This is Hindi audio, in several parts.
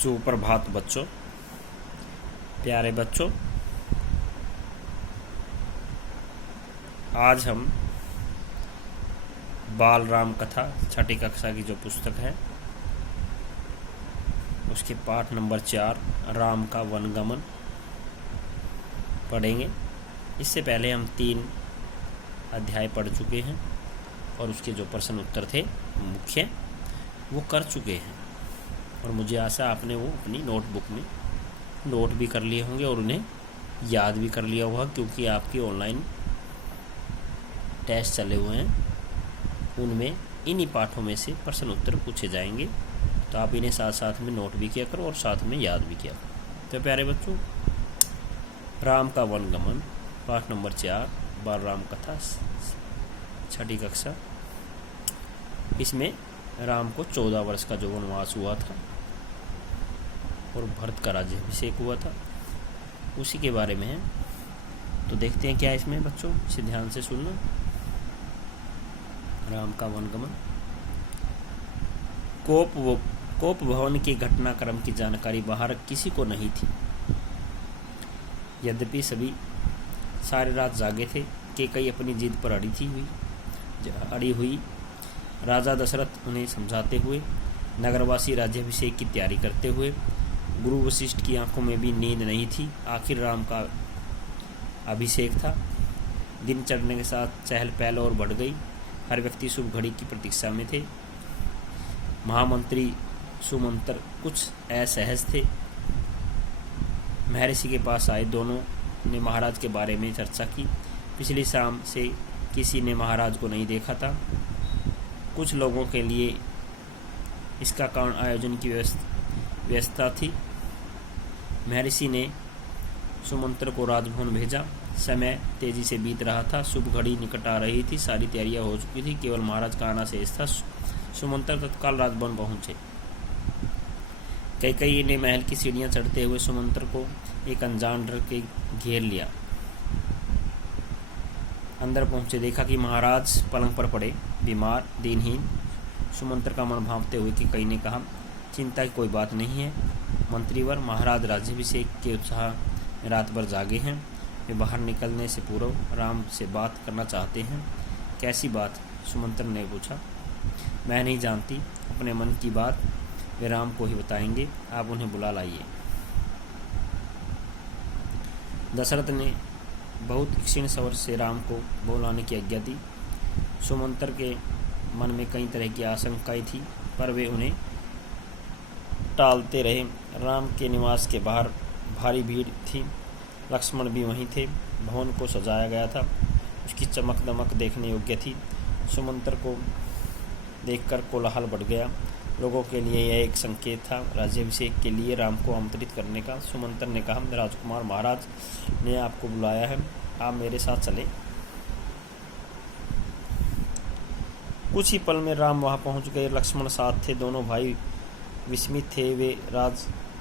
सुप्रभात बच्चों, प्यारे बच्चों। आज हम बाल राम कथा छठी कक्षा की जो पुस्तक है उसके पाठ नंबर 4 राम का वनगमन पढ़ेंगे। इससे पहले हम 3 अध्याय पढ़ चुके हैं और उसके जो प्रश्न उत्तर थे मुख्य वो कर चुके हैं और मुझे आशा आपने वो अपनी नोटबुक में नोट भी कर लिए होंगे और उन्हें याद भी कर लिया होगा, क्योंकि आपके ऑनलाइन टेस्ट चले हुए हैं। उनमें इन्हीं पाठों में से प्रश्न उत्तर पूछे जाएंगे, तो आप इन्हें साथ साथ में नोट भी किया करो और साथ में याद भी किया करो। तो प्यारे बच्चों, राम का वनगमन पाठ नंबर 4 बाल राम कथा छठी कक्षा। इसमें राम को 14 वर्ष का जो वनवास हुआ था और भरत का राज्याभिषेक हुआ था, उसी के बारे में है। तो देखते हैं क्या इसमें बच्चों, इसे ध्यान से सुनना। राम का वनगमन। कोप भवन के घटनाक्रम की जानकारी बाहर किसी को नहीं थी। यद्यपि सभी सारी रात जागे थे कि कई अपनी जिद पर अड़ी हुई। राजा दशरथ उन्हें समझाते हुए, नगरवासी राज्याभिषेक की तैयारी करते हुए, गुरु वशिष्ठ की आंखों में भी नींद नहीं थी। आखिर राम का अभिषेक था। दिन चढ़ने के साथ चहल पहल और बढ़ गई। हर व्यक्ति शुभ घड़ी की प्रतीक्षा में थे। महामंत्री सुमंत्र कुछ असहज थे। महर्षि के पास आए। दोनों ने महाराज के बारे में चर्चा की। पिछली शाम से किसी ने महाराज को नहीं देखा था। कुछ लोगों के लिए इसका कारण आयोजन की व्यवस्था थी। महर्षि ने सुमंत्र को राजभवन भेजा। समय तेजी से बीत रहा था। शुभ घड़ी निकट आ रही थी। सारी तैयारियां हो चुकी थी, केवल महाराज का आना शेष था। सुमंत्र तत्काल राजभवन पहुंचे। कई ने महल की सीढ़ियां चढ़ते हुए सुमंत्र को एक अनजान डर के घेर लिया। अंदर पहुंचे, देखा कि महाराज पलंग पर पड़े, बीमार, दीनहीन। सुमंत्र का मन भांपते हुए कि कई ने कहा, चिंता की कोई बात नहीं है मंत्रीवर, महाराज राज्याभिषेक के उत्साह में रात भर जागे हैं। वे बाहर निकलने से पूर्व राम से बात करना चाहते हैं। कैसी बात? सुमंत्र ने पूछा। मैं नहीं जानती, अपने मन की बात वे राम को ही बताएंगे। आप उन्हें बुला लाइए। दशरथ ने बहुत क्षीण स्वर से राम को बुलाने की आज्ञा दी। सुमंत्र के मन में कई तरह की आशंकाएं थी, पर वे उन्हें टालते रहे। राम के निवास के बाहर भारी भीड़ थी। लक्ष्मण भी वहीं थे। भवन को सजाया गया था। उसकी चमक दमक देखने योग्य थी। सुमंत्र को देखकर कोलाहल बढ़ गया। लोगों के लिए यह एक संकेत था राज्याभिषेक के लिए राम को आमंत्रित करने का। सुमंत्र ने कहा, राजकुमार, महाराज ने आपको बुलाया है, आप मेरे साथ चले। कुछ ही पल में राम वहां पहुंच गए। लक्ष्मण साथ थे। दोनों भाई विस्मित थे। वे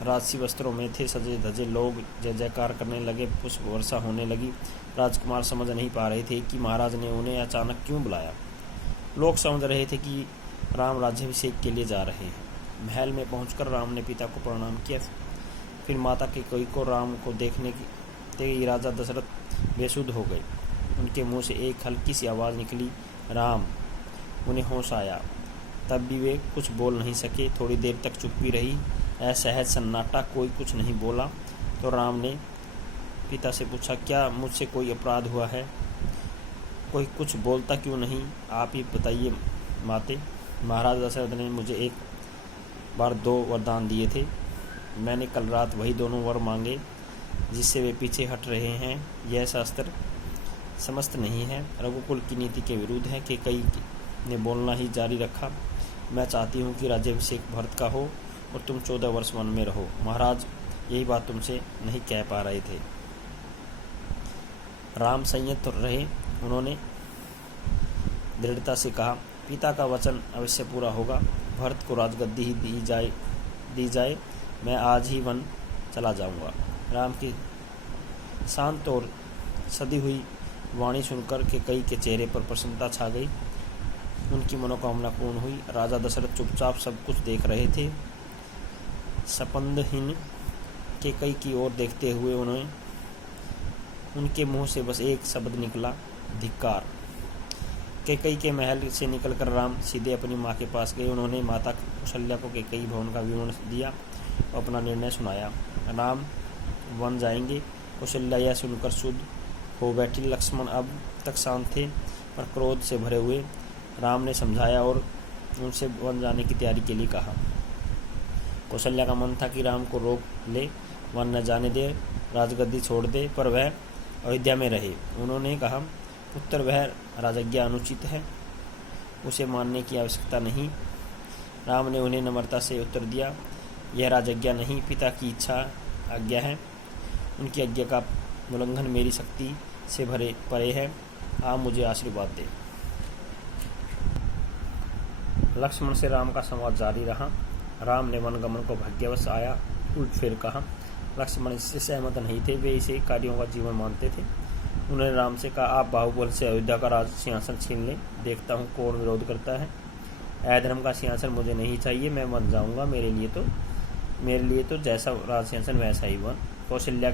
राजसी वस्त्रों में थे। सजे धजे लोग जय जयकार करने लगे। पुष्प वर्षा होने लगी। राजकुमार समझ नहीं पा रहे थे कि महाराज ने उन्हें अचानक क्यों बुलाया। लोग समझ रहे थे कि राम राज्याभिषेक के लिए जा रहे हैं। महल में पहुंचकर राम ने पिता को प्रणाम किया। फिर माता कैकेयी को। राम को देखने के राजा दशरथ बेसुध हो गए। उनके मुंह से एक हल्की सी आवाज़ निकली, राम। उन्हें होश आया, तब भी वे कुछ बोल नहीं सके। थोड़ी देर तक चुप्पी रही, असहज सन्नाटा। कोई कुछ नहीं बोला। तो राम ने पिता से पूछा, क्या मुझसे कोई अपराध हुआ है? कोई कुछ बोलता क्यों नहीं? आप ही बताइए माते। महाराज दशरथ ने मुझे एक बार 2 वरदान दिए थे। मैंने कल रात वही दोनों वर मांगे जिससे वे पीछे हट रहे हैं। यह शास्त्र समस्त नहीं है, रघुकुल की नीति के विरुद्ध है। कि कई ने बोलना ही जारी रखा। मैं चाहती हूँ कि राज्याभिषेक भरत का हो और तुम 14 वर्ष वन में रहो। महाराज यही बात तुमसे नहीं कह पा रहे थे। राम संयत रहे। उन्होंने दृढ़ता से कहा, पिता का वचन अवश्य पूरा होगा। भरत को राजगद्दी ही दी जाए। मैं आज ही वन चला जाऊंगा। राम की शांत और सदी हुई वाणी सुनकर कैकेयी के चेहरे पर प्रसन्नता छा गई। उनकी मनोकामना पूर्ण हुई। राजा दशरथ चुपचाप सब कुछ देख रहे थे। सपंदहीन कैकई की ओर देखते हुए उनके मुंह से बस एक शब्द निकला, धिक्कार। कैकई के महल से निकलकर राम सीधे अपनी माँ के पास गए। उन्होंने माता कौशल्या को कैकई भवन का विवरण दिया और अपना निर्णय सुनाया। राम वन जाएंगे। कौशल्या यह सुनकर शुद्ध हो बैठी। लक्ष्मण अब तक शांत थे पर क्रोध से भरे हुए। राम ने समझाया और उनसे वन जाने की तैयारी के लिए कहा। कौशल्या का मन था कि राम को रोक ले, वन न जाने दे, राजगद्दी छोड़ दे, पर वह अयोध्या में रहे। उन्होंने कहा, पुत्र, वह राजज्ञा अनुचित है, उसे मानने की आवश्यकता नहीं। राम ने उन्हें नम्रता से उत्तर दिया, यह राजज्ञा नहीं, पिता की इच्छा आज्ञा है। उनकी आज्ञा का उल्लंघन मेरी शक्ति से परे है। आप मुझे आशीर्वाद दें। लक्ष्मण से राम का संवाद जारी रहा। राम ने वनगमन को भाग्यवश आया उल्ट फेर कहा। लक्ष्मण इससे सहमत नहीं थे, वे इसे कार्यों का जीवन मानते थे। उन्होंने राम से कहा, आप बाहुबल से अयोध्या का राज सिंहासन छीन लें, देखता हूँ कौन विरोध करता है। अधर्म का सिंहासन मुझे नहीं चाहिए, मैं वन जाऊँगा। मेरे लिए तो जैसा राज सिंहासन वैसा ही वन। कौशल्या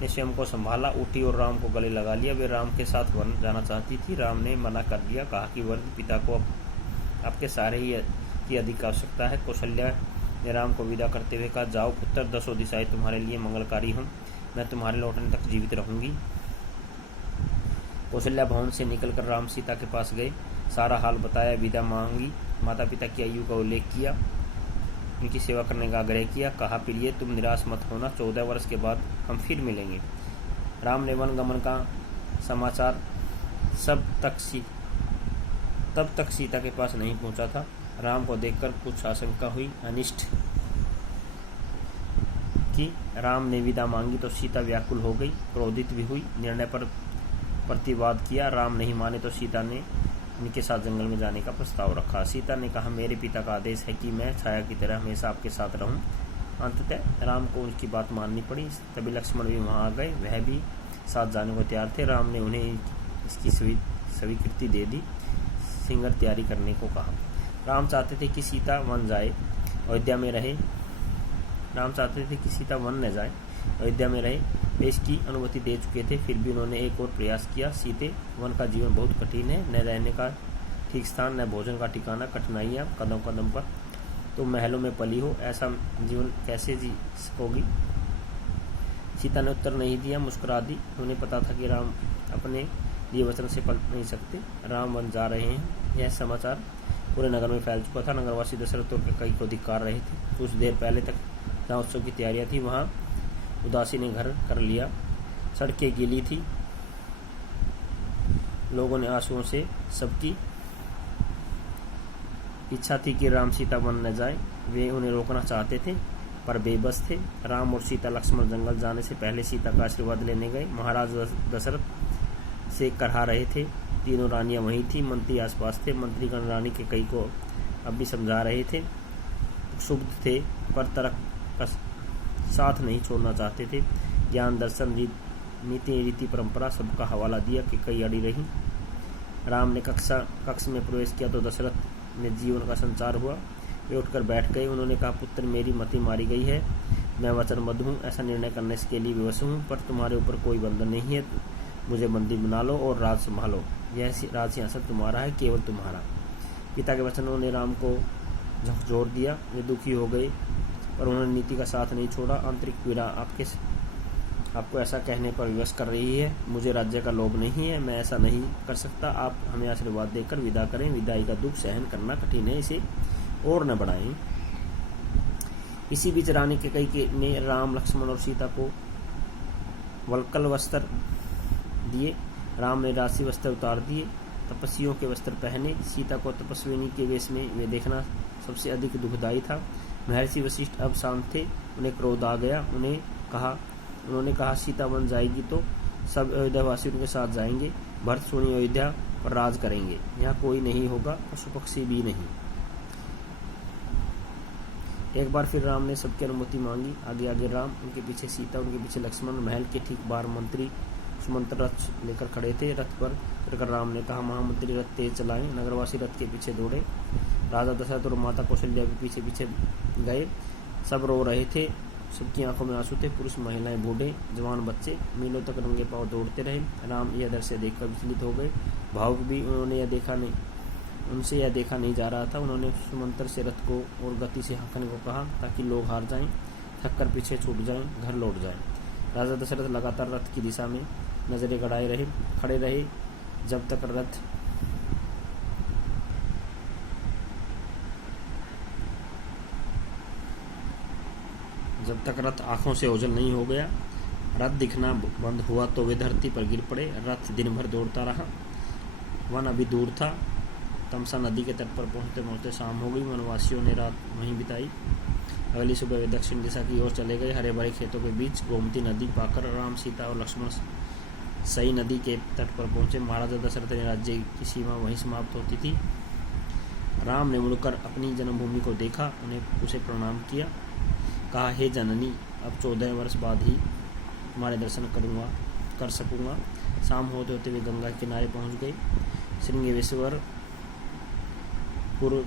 ने स्वयं को संभाला, उठी और राम को गले लगा लिया। वे राम के साथ वन जाना चाहती थी। राम ने मना कर दिया, कहा कि वन पिता को आपके सारे ही की अधिक आवश्यकता है। कौशल्या ने राम को विदा करते हुए कहा, जाओ पुत्र, 10 दिशाएं तुम्हारे लिए मंगलकारी हों, मैं तुम्हारे लौटने तक जीवित रहूंगी। कौशल्या भवन से निकलकर राम सीता के पास गए, सारा हाल बताया, विदा मांगी, माता पिता की आयु का उल्लेख किया, उनकी सेवा करने का आग्रह किया। कहा, प्रिय, तुम निराश मत होना, 14 वर्ष के बाद हम फिर मिलेंगे। राम ने वन गमन का समाचार तब तक सीता के पास नहीं पहुंचा था। राम को देखकर कुछ आशंका हुई, अनिष्ट कि राम ने विदा मांगी तो सीता व्याकुल हो गई, क्रोधित भी हुई, निर्णय पर प्रतिवाद किया। राम नहीं माने तो सीता ने उनके साथ जंगल में जाने का प्रस्ताव रखा। सीता ने कहा, मेरे पिता का आदेश है कि मैं छाया की तरह हमेशा आपके साथ रहूं। अंततः राम को उनकी बात माननी पड़ी। तभी लक्ष्मण भी वहां आ गए, वह भी साथ जाने को तैयार थे। राम ने उन्हें इसकी स्वीकृति दे दी, सिंगर तैयारी करने को कहा। राम चाहते थे कि सीता वन जाए, अयोध्या में रहे। अयोध्या में रहे, वे इसकी अनुमति दे चुके थे। फिर भी उन्होंने एक और प्रयास किया। सीते, वन का जीवन बहुत कठिन है, न रहने का ठीक स्थान, न भोजन का ठिकाना, कठिनाइयाँ कदम कदम पर। तुम महलों में पली हो, ऐसा जीवन कैसे जी सकोगी? सीता ने उत्तर नहीं दिया, मुस्कुरा दी। उन्हें पता था कि राम अपने लिए वचन से पलट नहीं सकते। राम वन जा रहे हैं, यह समाचार पूरे नगर में फैल चुका था। नगरवासी दशरथ और कैकई को धिक्कार रहे थे। कुछ देर पहले तक जहाँ उत्सव की तैयारियां थी, वहाँ उदासी ने घर कर लिया। सड़कें गीली थी, लोगों ने आंसुओं से सबकी इच्छा थी कि राम सीता वन न जाए। वे उन्हें रोकना चाहते थे पर बेबस थे। राम और सीता लक्ष्मण जंगल जाने से पहले सीता का आशीर्वाद लेने गए। महाराज दशरथ से कहा रहे थे। तीनों रानियां वहीं थी, मंत्री आसपास थे। मंत्रीगण रानी कैकई को अब भी समझा रहे थे। क्षुब्ध थे पर तर्क का साथ नहीं छोड़ना चाहते थे। ज्ञान, दर्शन, नीति, रीति, परंपरा सबका हवाला दिया। कैकई अड़ी रही। राम ने कक्ष में प्रवेश किया तो दशरथ में जीवन का संचार हुआ। वे उठकर बैठ गए। उन्होंने कहा, पुत्र, मेरी मति मारी गई है, मैं वचनबद्ध हूँ, ऐसा निर्णय करने के लिए विवश हूँ, पर तुम्हारे ऊपर कोई बंधन नहीं है। मुझे बंदी बना लो और राज संभालो। यह राज सिंहासन तुम्हारा है, केवल तुम्हारा। पिता के वचनों ने राम को झकझोर दिया। वे दुखी हो गए पर उन्होंने नीति का साथ नहीं छोड़ा। आंतरिक पीड़ा आपको ऐसा कहने पर विवश कर रही है। मुझे राज्य का लोभ नहीं है, मैं ऐसा नहीं कर सकता। आप हमें आशीर्वाद देकर विदा करें। विदाई का दुख सहन करना कठिन है, इसे और न बढ़ाएं। इसी बीच रानी कैकई ने राम, लक्ष्मण और सीता को वल्कल वस्त्र दिए। राम ने राशि वस्त्र उतार दिए, तपस्वियों के वस्त्र पहने। सीता को तपस्विनी के वेश में वे देखना सबसे अधिक दुखदायी था। महर्षि वशिष्ठ अब शांत थे। उन्हें क्रोध आ गया। उन्होंने कहा, सीता वन जाएगी तो सब अयोध्यावासी उनके साथ जाएंगे। भरत सुनी अयोध्या पर राज करेंगे। यहाँ कोई नहीं होगा, पशु पक्षी भी नहीं। एक बार फिर राम ने सबकी अनुमति मांगी। आगे आगे राम, उनके पीछे सीता, उनके पीछे लक्ष्मण। महल के ठीक बाहर मंत्री सुमंत्र रथ लेकर खड़े थे। रथ पर चढ़कर राम ने कहा, महामंत्री रथ तेज चलाएं। नगरवासी रथ के पीछे दौड़े। राजा दशरथ और माता कौशल्या भी पीछे पीछे गए। सब रो रहे थे, सबकी आंखों में आंसू थे। पुरुष, महिलाएं, बूढ़े, जवान, बच्चे मीलों तक नंगे पांव दौड़ते रहे। राम यह दृश्य देखकर विचलित हो गए, भावुक भी। उनसे यह देखा नहीं जा रहा था। उन्होंने सुमंत्र से रथ को और गति से हाँकने को कहा ताकि लोग हार जाएं, थककर पीछे छूट जाएं, घर लौट जाएं। राजा दशरथ लगातार रथ की दिशा में नजरें गड़ाए खड़े रहे जब तक रथ आंखों से ओझल नहीं हो गया। रथ दिखना बंद हुआ तो वे धरती पर गिर पड़े। रथ दिन भर दौड़ता रहा। वन अभी दूर था। तमसा नदी के तट पर पहुंचते पहुंचते शाम हो गई। वनवासियों ने रात वहीं बिताई। अगली सुबह वे दक्षिण दिशा की ओर चले गए। हरे भरे खेतों के बीच गोमती नदी पाकर राम, सीता और लक्ष्मण सई नदी के तट पर पहुंचे। महाराजा दशरथ ने राज्य की सीमा वहीं समाप्त होती थी। राम ने मुड़कर अपनी जन्मभूमि को देखा, उसे प्रणाम किया, कहा, हे जननी, अब 14 वर्ष बाद ही तुम्हारे दर्शन कर सकूंगा। शाम होते होते वे गंगा के किनारे पहुंच गए। श्रृंगेश्वरपुर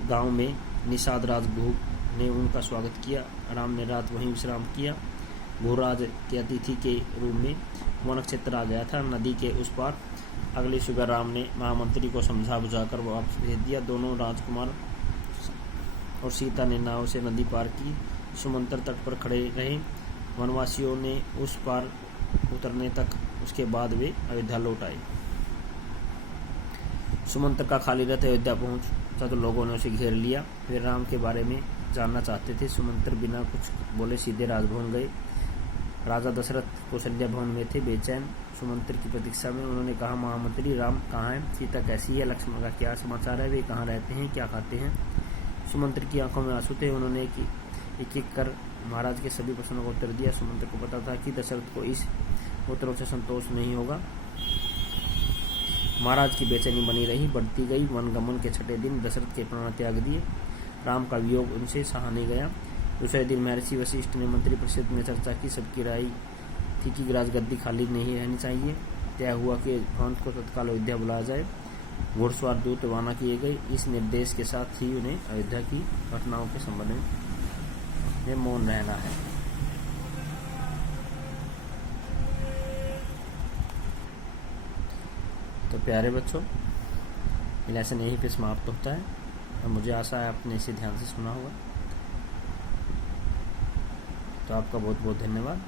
गांव में निषाद राज भूप ने उनका स्वागत किया। राम ने रात वहीं विश्राम किया। भूराज के अतिथि के रूप में वन क्षेत्र आ गया था, नदी के उस पार। अगली सुबह राम ने महामंत्री को समझा बुझाकर वापस भेज दिया। दोनों राजकुमार और सीता ने नाव से नदी पार की। सुमंत्र तट पर खड़े रहे। वनवासियों ने उस पार उतरने तक, उसके बाद वे अयोध्या लौट आए। सुमंत्र का खाली रथ अयोध्या पहुंचा तो लोगों ने उसे घेर लिया। वे राम के बारे में जानना चाहते थे। सुमंत्र बिना कुछ बोले सीधे राजभवन गए। राजा दशरथ कौशल्या भवन में थे, बेचैन सुमंत्र की प्रतीक्षा में। उन्होंने कहा, महामंत्री, राम कहाँ है? सीता कैसी है? लक्ष्मण का क्या समाचार है? वे कहाँ रहते हैं? क्या खाते हैं? सुमंत्र की आंखों में आंसू थे। उन्होंने एक एक कर महाराज के सभी प्रश्नों का उत्तर दिया। सुमंत्र को पता था कि दशरथ को इस उत्तरों से संतोष नहीं होगा। महाराज की बेचैनी बनी रही, बढ़ती गई। वनगमन के 6ठे दिन दशरथ के प्राण त्याग दिए। राम का वियोग उनसे सहा नहीं गया। दूसरे दिन महर्षि वशिष्ठ ने मंत्री परिषद में चर्चा की। सबकी राय थी कि राजगद्दी खाली नहीं रहनी चाहिए। तय हुआ कि भगवंत को तत्काल अयोध्या बुलाया जाए। घुड़सवार दूत रवाना किए गए। इस निर्देश के साथ ही उन्हें अयोध्या की घटनाओं के संबंध में मौन रहना है। तो प्यारे बच्चों, लेसन यहीं पे समाप्त होता है। और मुझे आशा है आपने इसे ध्यान से सुना होगा। तो आपका बहुत बहुत धन्यवाद।